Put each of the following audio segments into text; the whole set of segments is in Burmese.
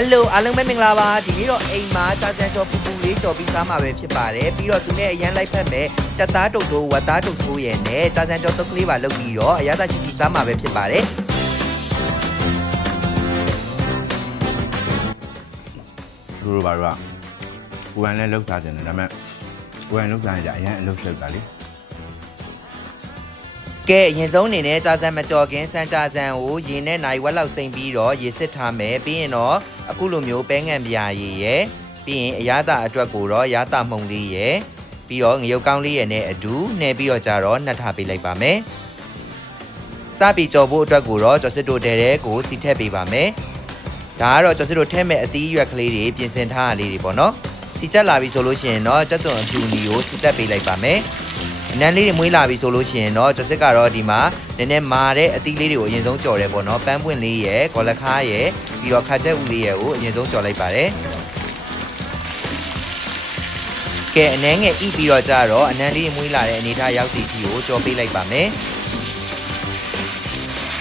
Hello အားလုံးပဲမင်္ဂလာပါဒီနေ့တော့အိမ်မှာကြာကြာကြော်ပူပူလေးကြော်ပြီးစားမှာပဲဖြစ်ပါတယ်ပြီးတော့သူနဲ့အရန်လိုက်ဖက်မဲ့ကြက်သားတုတ်တိုးဝက်သားတုတ်တိုးရဲ့နဲ့ကြာကြာကြော်တုတ်ကလေးပါလုပ်ပြီးတော့အရသာချီချီစားမှာပဲဖြစ်ပါတယ်လူတို့ဘာလို့ကကိုယ်တိုင်လည်းလှုပ်ရှားတယ်ဒါပေမဲ့ကိုယ်တိုင်လှုပ်ရှားကြအရင်အလုပ်လုပ်တာလေ ကဲအရင်ဆုံးအနေနဲ့ကြာစံမကြော်ခင်စမ်းကြာစံကိုရေနဲ့နိုင်ဝက်လောက်စိမ့်ပြီးတော့ရေစစ်ထားမယ်ပြီးရင်တော့အခုလိုမျိုးပဲငံပြာရည်ရယ်ပြီးရင်အရသာအတွက်ကိုတော့ရသာမှုံလေးရယ်ပြီးတော့ငရုတ်ကောင်းလေးရယ်နဲ့အတူနှဲပြီးတော့ကြတော့နှက်ထားပေးလိုက်ပါမယ်စပြီးကြော်ဖို့အတွက်ကိုတော့ကျော်စစ်တို့တဲတဲကိုစီထက်ပေးပါမယ်ဒါကတော့ကျော်စစ်တို့ထဲမဲ့အသီးရွက်ကလေးတွေပြင်ဆင်ထားတာလေးတွေပေါ့နော်စီချက်လာပြီဆိုလို့ရှိရင်တော့ကြက်သွန်အဖြူနီကိုစီတက်ပေးလိုက်ပါမယ် အနံလေးတွေမွေးလာပြီဆိုလို့ရှိရင်တော့ကျော်စစ်ကတော့ဒီမှာနည်းနည်းမာတဲ့အသီးလေးတွေကိုအရင်ဆုံးကြော်တယ်ပေါ့နော်ပန်းပွင့်လေးရယ်ကော်လက်ခါရယ်ပြီးတော့ခါချက်ဦးလေးရယ်ကိုအရင်ဆုံးကြော်လိုက်ပါတယ်ကဲအနှဲငယ်ဣပြီးတော့ကြတော့အနံလေးတွေမွေးလာတဲ့အနေထားရောက်စီကြီးကိုကြော်ပေးလိုက်ပါမယ်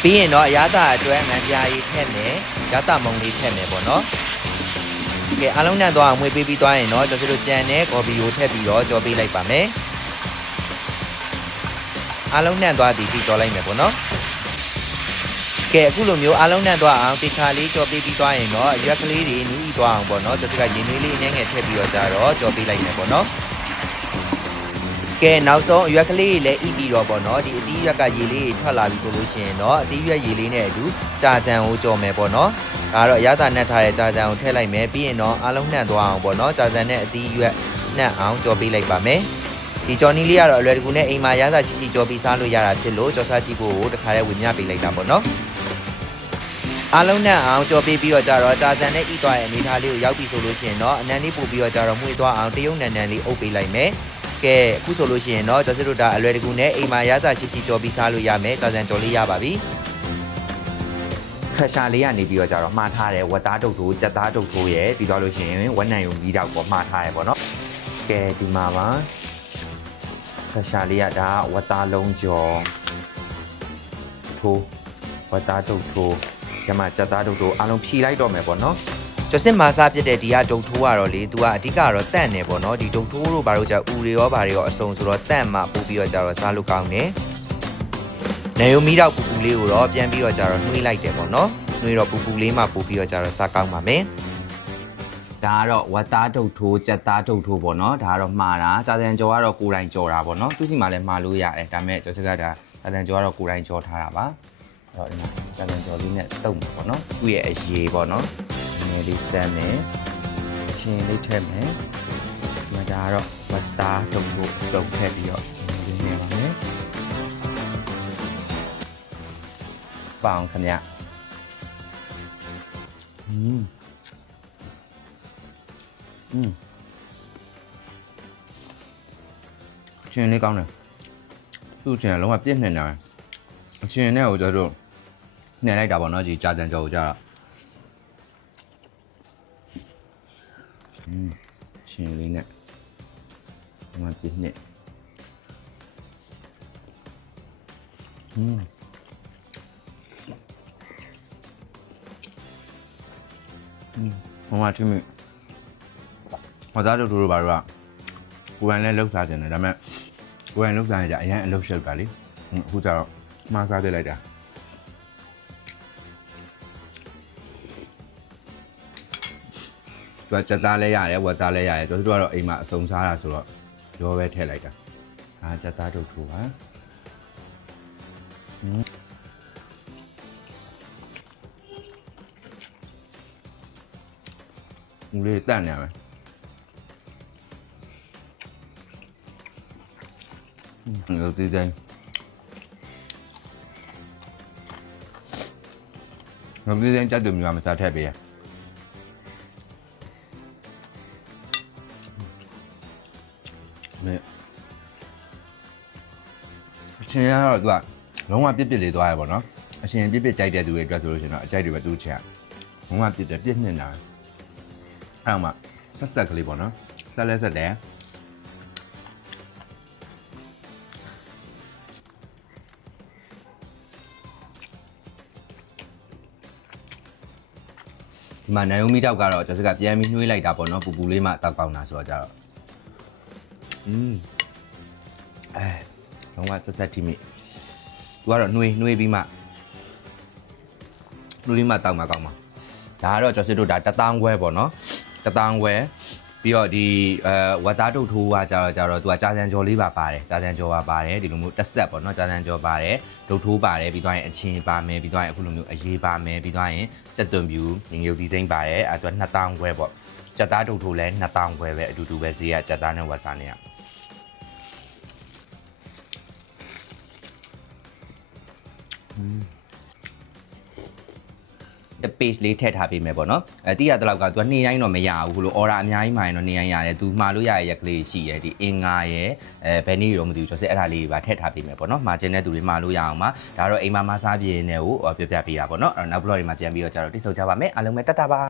ပြီးရင်တော့အရသာအတွက်မန်ပြားရေးထည့်မယ်ရသမုံလေးထည့်မယ်ပေါ့နော်ကဲအားလုံးနဲ့တော့အမွေပေးပြီးသွားရင်တော့ကျွန်တော်တို့ကြံတဲ့ကော်ပီကိုထည့်ပြီးတော့ကြော်ပေးလိုက်ပါမယ် အားလုံးနှံ့သွားသည်ပြီးတော်လိုက်မယ်ပေါ့နော်ကဲအခုလိုမျိုးအားလုံးနှံ့သွားအောင်တေချာလေးကြော်ပေးပြီးသွားရင်တော့ရွက်ကလေးတွေနူးဤသွားအောင်ပေါ့နော်တစ်ခါရင်နွေးလေးအနှဲငယ်ထည့်ပြီးတော့ကြတော့ကြော်ပေးလိုက်မယ်ပေါ့နော်ကဲနောက်ဆုံးအရွက်ကလေးတွေလည်းဤပြီးတော့ပေါ့နော်ဒီအသီးရွက်ကရေလေးတွေထွက်လာပြီဆိုလို့ရှိရင်တော့အသီးရွက်ရေလေးနဲ့အတူကြာစံကိုကြော်မယ်ပေါ့နော်ဒါကတော့အရသာနှက်ထားတဲ့ကြာစံကိုထည့်လိုက်မယ်ပြီးရင်တော့အားလုံးနှံ့သွားအောင်ပေါ့နော်ကြာစံနဲ့အသီးရွက်နှံ့အောင်ကြော်ပေးလိုက်ပါမယ် ဒီကြော်နီလေးကတော့အလွယ်တကူနဲ့အိမ်မှာရသာရှိရှိကြော်ပြီးစားလို့ရတာဖြစ်လို့ကြော်စားကြည့်ဖို့ကိုတခါတည်းဝင်မြပေးလိုက်တာပေါ့နော်အားလုံးနဲ့အောင်ကြော်ပေးပြီးတော့ကြတော့ကြာစံနဲ့ဤသွားရဲ့အနေထားလေးကိုရောက်ပြီဆိုလို့ရှိရင်တော့အနံလေးပို့ပြီးတော့ကြတော့မှုေးသွားအောင်တရုတ်နန်နန်လေးအုပ်ပေးလိုက်မယ်ကဲအခုဆိုလို့ရှိရင်တော့ကျော်စစ်တို့ဒါအလွယ်တကူနဲ့အိမ်မှာရသာရှိရှိကြော်ပြီးစားလို့ရမယ်ကြာစံကြော်လေးရပါပြီခရှာလေးကနေပြီးတော့ကြတော့မှားထားတယ်ဝက်သားတုတ်ထိုးကြက်သားတုတ်ထိုးရဲ့ပြီးသွားလို့ရှိရင်ဝက်နံယုံကြီးတောက်ပေါ်မှားထားတယ်ပေါ့နော်ကဲဒီမှာပါ ခရှာလေးကဒါဝတ်သားလုံးကျော်ထိုးဝတ်သားတုတ်ထိုးဒီမှာကြက်သားတုတ်ထိုးအားလုံးဖြီလိုက်တော့မယ်ပေါ့နော်ကျော်စစ်မာစားဖြစ်တဲ့ဒီကဒုတ်ထိုးကတော့လေ तू ကအဓိကကတော့တန့်နေပေါ့နော်ဒီဒုတ်ထိုးတို့ဘာလို့ကြာဦးတွေရောဘာတွေရောအစုံဆိုတော့တန့်မှပို့ပြီးတော့ကြာတော့စားလို့ကောင်းတယ်နေယုံမီတော့ပူပူလေးကိုတော့ပြန်ပြီးတော့ကြာတော့နှွေးလိုက်တယ်ပေါ့နော်နှွေးတော့ပူပူလေးမှပို့ပြီးတော့ကြာတော့စားကောင်းပါမယ် ဒါကတော့ဝတ်သားတုတ်ထိုးကြက်သားတုတ်ထိုးပေါ့နော်ဒါကတော့မှားတာကြာစံကြော်ကတော့ကိုယ်တိုင်ကြော်တာပေါ့နော်သူစီမှာလည်းမှားလို့ရတယ်ဒါပေမဲ့ကျော်စကဒါကြာစံကြော်ကတော့ကိုယ်တိုင်ကြော်ထားတာပါအဲ့တော့ဒီမှာကြာစံကြော်လေးနဲ့တုတ်မှာပေါ့နော်သူ့ရဲ့အရေးပေါ့နော်နည်းနည်းလေးစမ်းမယ်ရှင်လေးထည့်မယ်ဒီမှာဒါကတော့ဝတ်သားတုတ်ထိုးအစုံထည့်ပြီးတော့နည်းနည်းလေးနေပါမယ်ပေါအောင်ခင်ဗျอืม อืมချင်းလေးကောင်းတယ်သူ့ချင်းကလုံးဝပြည့်နေတယ်အချင်းနဲ့ကိုကျတော့နှင်လိုက်တာပေါ့နော်ဒီကြာကြံကြော်ကိုကြာတော့อืมချင်းလေးနဲ့လုံးဝပြည့်နေอืมอืมဟိုမှာချင်း မြဟောသားတို့တို့ဘာလို့ကကိုယ်တိုင်လည်းလှုပ်ရှားတယ်ဒါပေမဲ့ကိုယ်တိုင်လှုပ်ရှားနေကြအရင်အလုပ်ရှုပ်တာလေအခုကျတော့မှားစားပြလိုက်တာသူကစက်သားလဲရတယ်ဝက်သားလဲရတယ်သူတို့ကတော့အိမ်မှာအစုံစားတာဆိုတော့ရောပဲထည့်လိုက်တာအာစက်သားတို့ထိုးပါဦးလေးတန့်နေရမယ် ဟုတ်ဒီတိုင်းငါဒီတိုင်းကြက်တူမျိုးမစားထည့်ပေးရမေအချင်းရတော့သူကလုံးဝပြစ်ပြစ်လေးသွားရပါတော့အရှင်ပြစ်ပြစ်ကြိုက်တဲ့သူတွေအတွက်ဆိုလို့ရှိရင်တော့အကြိုက်တွေပဲသူ့ချင်လုံးဝပြစ်တယ်ပြစ်နေတာအဲ့တော့မှဆက်ဆက်ကလေးပေါ့နော်ဆက်လဲဆက်တယ် ဒီမှာနိုင်ယိုမီတောက်ကတော့ကျွန်တော်ကပြန်ပြီးနှွေးလိုက်တာပေါ့နော်ပူပူလေးမှတောက်ကောင်းတာဆိုတော့ကြတော့อืมအဲတော့ကဆက်ဆက်တီမီသူကတော့နှွေးနှွေးပြီးမှနှွေးပြီးမှတောက်မှကောင်းမှာဒါကတော့ကျွန်တော်တို့ဒါတသန်းခွဲပေါ့နော်တသန်းခွဲ ပြီးတော့ဒီအဲဝတ်သားတုတ်ထိုးကကြတော့ကြတော့သူကကြာစံကြော်လေးပါပါတယ်ကြာစံကြော်ပါပါတယ်ဒီလိုမျိုးတက်ဆက်ပေါ့နော်ကြာစံကြော်ပါတယ်ဒုတ်ထိုးပါတယ်ပြီးတော့ရင်အချင်းပါမယ်ပြီးတော့ရင်အခုလိုမျိုးအရေးပါမယ်ပြီးတော့ရင်စက်သွန်ပြူငင်ငယ်ဒီဇိန်းပါတယ်အဲသူက2000ခွဲပေါ့ကြက်သားဒုတ်ထိုးလဲ2000ခွဲပဲအတူတူပဲဈေးကကြက်သားနဲ့ဝတ်သားနဲ့က the page လေးထည့်ထားပေးမယ်ပေါ့နော်အဲတိရတဲ့လောက်က तू နေတိုင်းတော့မရဘူးလို့ order အများကြီးမှရင်တော့နေတိုင်းရတယ် तू မှာလို့ရရရက်ကလေးရှိရဒီအင်္ဂါရဲ့အဲဘယ်နည်းတော့မသိဘူးကျွန်တော်စအဲ့ဒါလေးပါထည့်ထားပေးမယ်ပေါ့နော်မှာကျင်တဲ့သူတွေမှာလို့ရအောင်ပါဒါတော့အိမ်မှာမစားပြင်းနေကိုပြောပြပေးတာပေါ့နော်အဲ့တော့နောက် blog တွေမှာပြန်ပြီးတော့ကြတော့တိတ်ဆုံကြပါမယ်အားလုံးပဲတတ်တာပါ